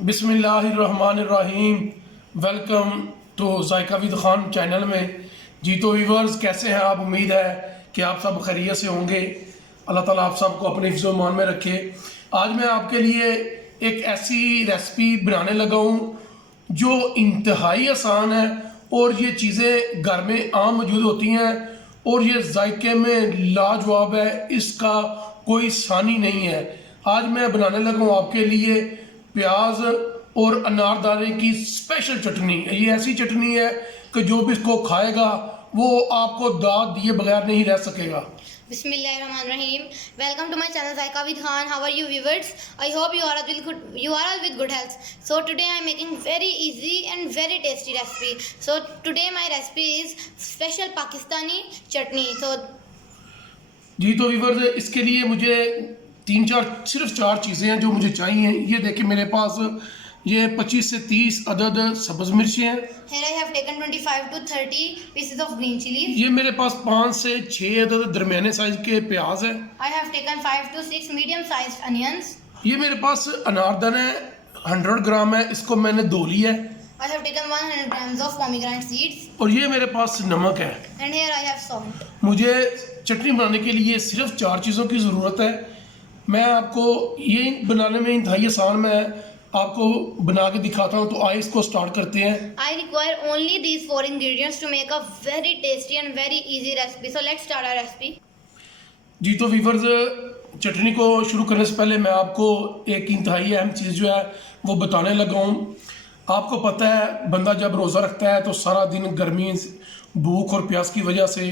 बिस्मिल्लाहिर्रहमानिर्रहीम। Welcome to Zaika with Khan channel में। जी तो व्यूवर्स, कैसे हैं आप? उम्मीद है कि आप सब खैरियत से होंगे। अल्लाह ताला आप सबको अपने हिफ्ज़ व मान में रखे। आज मैं आपके लिए एक ऐसी रेसिपी बनाने लगा हूँ जो इंतहाई आसान है और ये चीज़ें घर में आम मौजूद होती हैं और ये जायके में लाजवाब है, इसका कोई सानी नहीं है। आज मैं बनाने लगा हूँ आपके लिए प्याज और अनारदाने की स्पेशल चटनी। ये ऐसी चटनी है कि जो भी इसको खाएगा वो आपको दाद दिए बगैर नहीं रह सकेगा। Bismillahirrahmanirrahim. Welcome to my channel Zaika with Khan. How are you viewers? I hope you are all with good health. So today I am making very easy and very tasty recipe. So today my recipe is special Pakistani chutney. So जी तो viewers, इसके लिए मुझे सिर्फ चार चीज़ें हैं जो मुझे चाहिए। ये देखिए मेरे पास ये 25 से 30 अदद सब्ज़ मिर्ची हैं। here I have taken 25 to 30 pieces of green chilies. ये मेरे पास 5 से 6 अदद दरमियाने साइज के प्याज हैं। I have taken 5 to 6 medium sized onions. ये मेरे पास अनारदाना 100 ग्राम है, इसको मैंने धो लिया है। I have taken 100 grams of pomegranate seeds. और ये मेरे पास नमक है। And here I have salt. मुझे चटनी बनाने के लिए सिर्फ 4 चीज़ों की ज़रूरत है। मैं आपको ये बनाने में इंतहाई आसान, मैं आपको बना के दिखाता हूँ। तो आइए इसको स्टार्ट करते हैं। I require only these 4 ingredients to make a very tasty and very easy recipe. So let's start our recipe. जी तो व्यूवर्स, चटनी को शुरू करने से पहले मैं आपको एक इंतहाई अहम चीज़ जो है वो बताने लगा हूँ। आपको पता है, बंदा जब रोज़ा रखता है तो सारा दिन गर्मी, भूख और प्यास की वजह से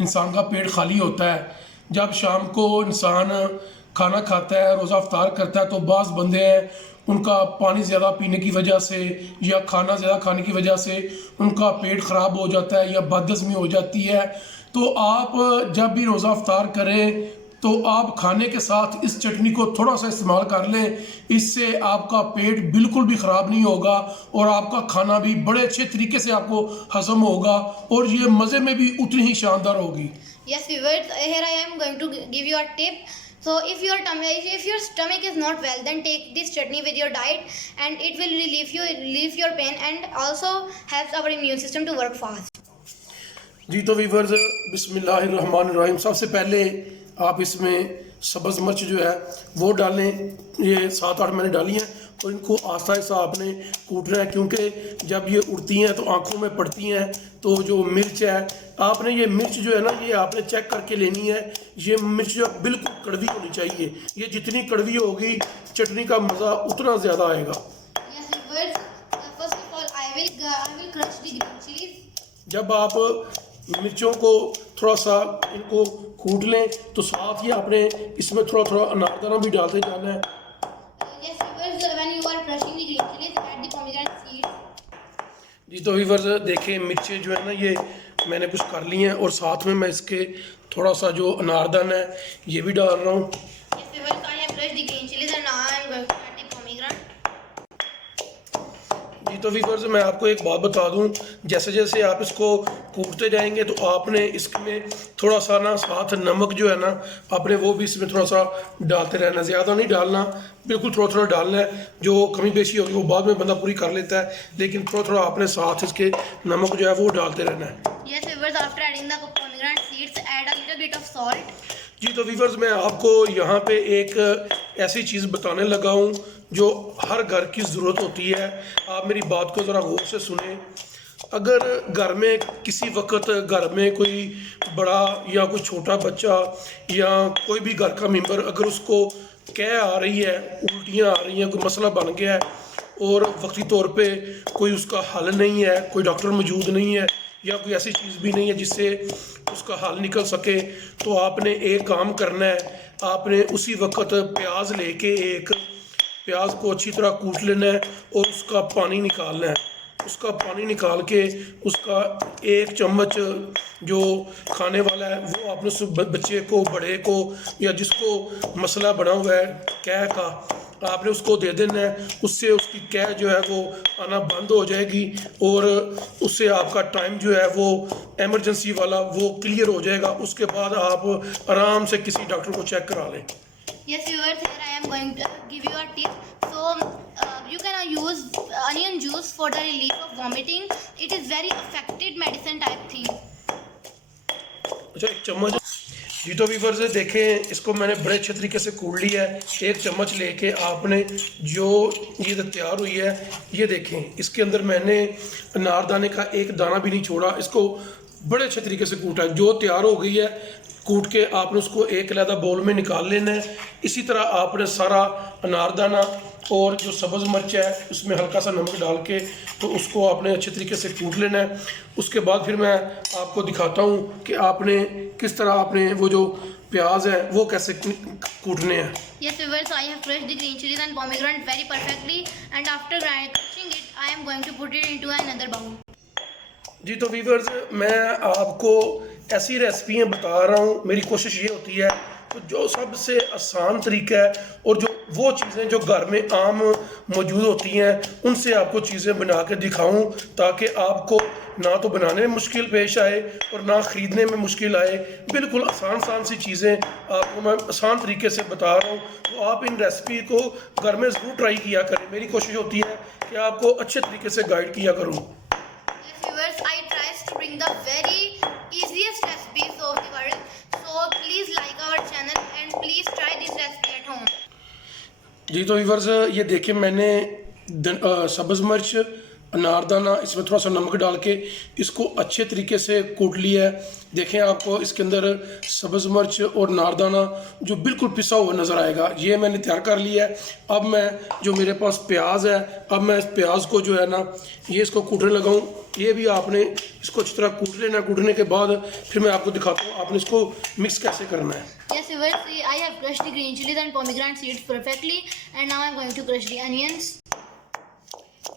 इंसान का पेट खाली होता है। जब शाम को इंसान खाना खाता है, रोज़ा अफ्तार करता है, तो बाज़ बंदे हैं उनका पानी ज़्यादा पीने की वजह से या खाना ज़्यादा खाने की वजह से उनका पेट ख़राब हो जाता है या बदहज़मी हो जाती है। तो आप जब भी रोज़ा अफ्तार करें तो आप खाने के साथ इस चटनी को थोड़ा सा इस्तेमाल कर लें। इससे आपका पेट बिल्कुल भी ख़राब नहीं होगा और आपका खाना भी बड़े अच्छे तरीके से आपको हज़म होगा और ये मज़े में भी उतनी ही शानदार होगी। Yes, viewers, here I am going to give you a tip. So if your stomach is not well, then take this chutney with your diet, and it will relieve your pain and also helps our immune system to work fast. जी तो viewers, बिस्मिल्लाहिर्रहमानिर्रहीम। सबसे पहले आप इसमें सब्ज़ मिर्च जो है वो डालें। ये 7-8 मैंने डाली हैं और इनको आहिस्ता आहिस्ता आपने कूटना है, क्योंकि जब ये उड़ती हैं तो आँखों में पड़ती हैं। तो जो मिर्च है, आपने ये मिर्च जो है ना, ये आपने चेक करके लेनी है। ये मिर्च जो बिल्कुल कड़वी होनी चाहिए। ये जितनी कड़वी होगी चटनी का मज़ा उतना ज़्यादा आएगा। Yes, viewers, first of all, I will crush the green chilies. जब आप मिर्चों को थोड़ा सा इनको कूट लें तो साथ ही आपने इसमें थोड़ा थोड़ा अनारदाना भी डालते जाना है। Yes, viewers, when you are crushing the green chilies, add the pomegranate seeds. जी तो व्यूवर्स, देखें मिर्चें जो है ना ये मैंने कुछ कर ली हैं और साथ में मैं इसके थोड़ा सा जो अनारदाना है ये भी डाल रहा हूँ। Yes, viewers, I have crushed the green chilies and now I am going to add the pomegranate. जी तो व्यूवर्स, मैं आपको एक बात बता दूं, जैसे जैसे आप इसको कूटते जाएंगे तो आपने इसमें थोड़ा सा ना साथ नमक जो है ना, आपने वो भी इसमें थोड़ा सा डालते रहना। ज़्यादा नहीं डालना, बिल्कुल थोड़ा थोड़ा डालना है। जो कमी पेशी होगी वो बाद में बंदा पूरी कर लेता है, लेकिन थोड़ा थोड़ा आपने साथ इसके नमक जो है वो डालते रहना है। Yes, viewers, after adding the pomegranate seeds, add a little bit of salt. जी तो व्यूवर्स, मैं आपको यहाँ पे एक ऐसी चीज़ बताने लगा हूँ जो हर घर की ज़रूरत होती है। आप मेरी बात को ज़रा गौर से सुने। अगर घर में किसी वक्त घर में कोई बड़ा या कोई छोटा बच्चा या कोई भी घर का मेंबर, अगर उसको कह आ रही है, उल्टियाँ आ रही हैं, कोई मसला बन गया है और वक्ती तौर पे कोई उसका हल नहीं है, कोई डॉक्टर मौजूद नहीं है या कोई ऐसी चीज़ भी नहीं है जिससे उसका हल निकल सके, तो आपने एक काम करना है। आपने उसी वक्त प्याज लेके एक प्याज को अच्छी तरह कूट लेना है और उसका पानी निकालना है। उसका पानी निकाल के उसका 1 चम्मच जो खाने वाला है वो आपने उस बच्चे को, बड़े को या जिसको मसला बना हुआ है कैं का, आपने उसको दे देना है। उससे उसकी कैं जो है वो आना बंद हो जाएगी और उससे आपका टाइम जो है वो इमरजेंसी वाला वो क्लियर हो जाएगा। उसके बाद आप आराम से किसी डॉक्टर को चेक करा लें। Yes, viewers, here I am going to give you a tip. So, you can use onion juice for the relief of vomiting. It is very effective medicine type thing. अच्छा, एक चम्मच। जी तो viewers देखें, इसको मैंने बड़े अच्छे तरीके से कूट लिया है। एक चम्मच लेके आपने जो ये तैयार हुई है, ये देखें, इसके अंदर मैंने अनारदाने का एक दाना भी नहीं छोड़ा। इसको बड़े अच्छे तरीके से कूटा है। जो तैयार हो गई है कूट के, आपने उसको एक अलग बाउल में निकाल लेना है। इसी तरह आपने सारा अनारदाना और जो सब्ज़ मिर्च है उसमें हल्का सा नमक डाल के तो उसको आपने अच्छे तरीके से कूट लेना है। उसके बाद फिर मैं आपको दिखाता हूँ कि आपने किस तरह आपने वो जो प्याज है वो कैसे कूटने हैं। Yes, viewers, I have crushed the green chilies and pomegranate very perfectly, and after crushing it, I am going to put it into another bowl. जी तो व्यूअर्स, मैं आपको ऐसी रेसिपियाँ बता रहा हूँ। मेरी कोशिश ये होती है तो जो सबसे आसान तरीका है और जो वो चीज़ें जो घर में आम मौजूद होती हैं उनसे आपको चीज़ें बना के दिखाऊं, ताकि आपको ना तो बनाने में मुश्किल पेश आए और ना ख़रीदने में मुश्किल आए। बिल्कुल आसान सी चीज़ें आपको मैं आसान तरीके से बता रहा हूँ, तो आप इन रेसिपी को घर में ज़रूर ट्राई किया करें। मेरी कोशिश होती है कि आपको अच्छे तरीके से गाइड किया करूँ। Yes, viewers, I tries to bring the very easiest recipes of the world. So please like our channel and please try this recipe at home. जी तो व्यूअर्स, ये देखें, मैंने सब्ज़ मिर्च, अनारदाना, इसमें थोड़ा सा नमक डाल के इसको अच्छे तरीके से कूट लिया है। देखें, आपको इसके अंदर सब्ज़ मिर्च और अनारदाना जो बिल्कुल पिसा हुआ नज़र आएगा, ये मैंने तैयार कर लिया है। अब मैं जो मेरे पास प्याज है, अब मैं इस प्याज को जो है ना ये इसको कूटने लगा हूँ। ये भी आपने इसको अच्छी तरह कूट लेना। कूटने के बाद फिर मैं आपको दिखाता हूँ आपने इसको मिक्स कैसे करना है। Yes, viewers, see, I have crushed the green chilies and pomegranate seeds perfectly, and now I am going to crush the onions.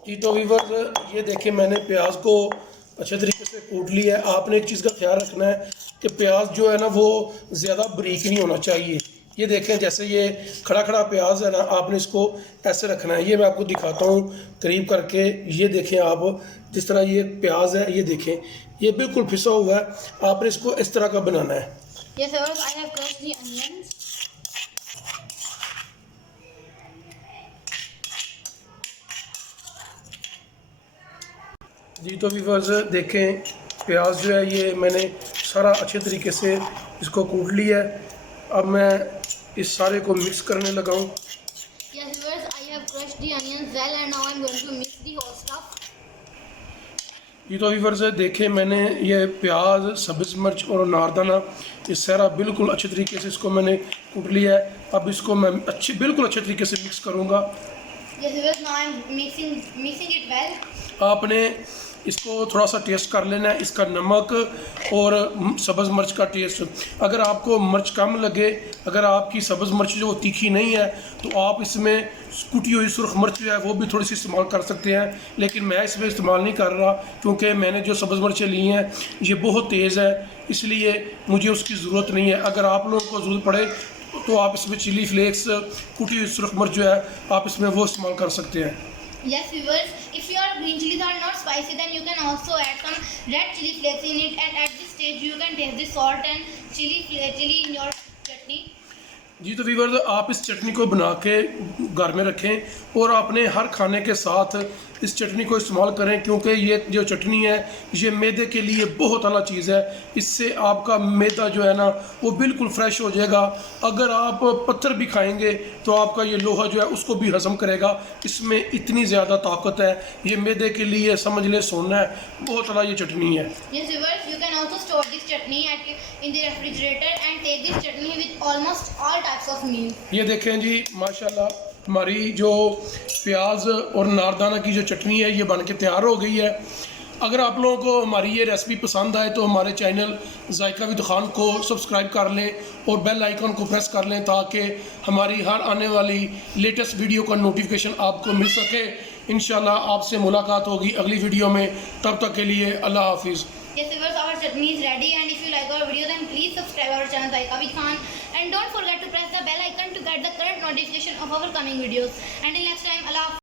जी तो व्यूअर्स, ये देखें, मैंने प्याज को अच्छे तरीके से कूट लिया है। आपने एक चीज़ का ख्याल रखना है कि प्याज जो है ना वो ज़्यादा बारीक नहीं होना चाहिए। ये देखें, जैसे ये खड़ा प्याज है ना, आपने इसको ऐसे रखना है। ये मैं आपको दिखाता हूँ करीब करके। ये देखें आप, जिस तरह ये प्याज है, ये देखें, ये बिल्कुल पिसा हुआ है। आपने इसको इस तरह का बनाना है। Yes, viewers, I have crushed the onions. जी तो व्यूअर्स देखें, प्याज जो है ये मैंने सारा अच्छे तरीके से इसको कूट लिया है। अब मैं इस सारे को मिक्स करने लगा हूँ। Yes, viewers, I have crushed the onions well, and now I am going to mix the whole stuff. ये तो व्यूअर्स देखें, मैंने ये प्याज, सब्ज़ मिर्च और अनारदाना ये सारा बिल्कुल अच्छे तरीके से इसको मैंने कूट लिया है। अब इसको मैं बिल्कुल अच्छे तरीके से मिक्स करूँगा। Yes, viewers, now I am mixing it well. आपने इसको थोड़ा सा टेस्ट कर लेना है, इसका नमक और सब्ज़ मिर्च का टेस्ट। अगर आपको मिर्च कम लगे, अगर आपकी सब्ज़ मिर्च जो तीखी नहीं है, तो आप इसमें कुटी हुई सुरख मिर्च जो है वो भी थोड़ी सी इस्तेमाल कर सकते हैं। लेकिन मैं इसमें इस्तेमाल नहीं कर रहा, क्योंकि मैंने जो सब्ज़ मिर्चें ली हैं ये बहुत तेज़ है, इसलिए मुझे उसकी ज़रूरत नहीं है। अगर आप लोगों को ज़रूरत पड़े तो आप इसमें चिली फ्लेक्स, कुटी हुई सुरख मिर्च जो है आप इसमें वो इस्तेमाल कर सकते हैं। Yes, viewers, if your green chilies are not spicy, then you can also add some red chili flakes in it, and at this stage you can taste the salt and chili in your chutney. जी तो viewers, आप इस चटनी को बना के घर में रखें और अपने हर खाने के साथ इस चटनी को इस्तेमाल करें, क्योंकि ये जो चटनी है ये मैदे के लिए बहुत आला चीज़ है। इससे आपका मैदा जो है ना वो बिल्कुल फ्रेश हो जाएगा। अगर आप पत्थर भी खाएंगे तो आपका ये लोहा जो है उसको भी हजम करेगा। इसमें इतनी ज़्यादा ताकत है, ये मैदे के लिए समझ ले सोना है। बहुत आला ये चटनी है। Yes, viewers, you can also store this chutney in the refrigerator and take this chutney with almost all types of meals. ये देखें जी, माशाल्लाह हमारी जो प्याज और अनारदाना की जो चटनी है ये बन के तैयार हो गई है। अगर आप लोगों को हमारी ये रेसिपी पसंद आए तो हमारे चैनल जायका विद खान को सब्सक्राइब कर लें और बेल आइकन को प्रेस कर लें, ताकि हमारी हर आने वाली लेटेस्ट वीडियो का नोटिफिकेशन आपको मिल सके। इंशाल्लाह आपसे मुलाकात होगी अगली वीडियो में। तब तक के लिए अल्लाह हाफिज़। Yes, viewers, our chutney is ready, and if you like our video, then please subscribe our channel Zaika with Khan, and don't forget to press the bell icon to get the current notification of our coming videos. Until next time, Allah.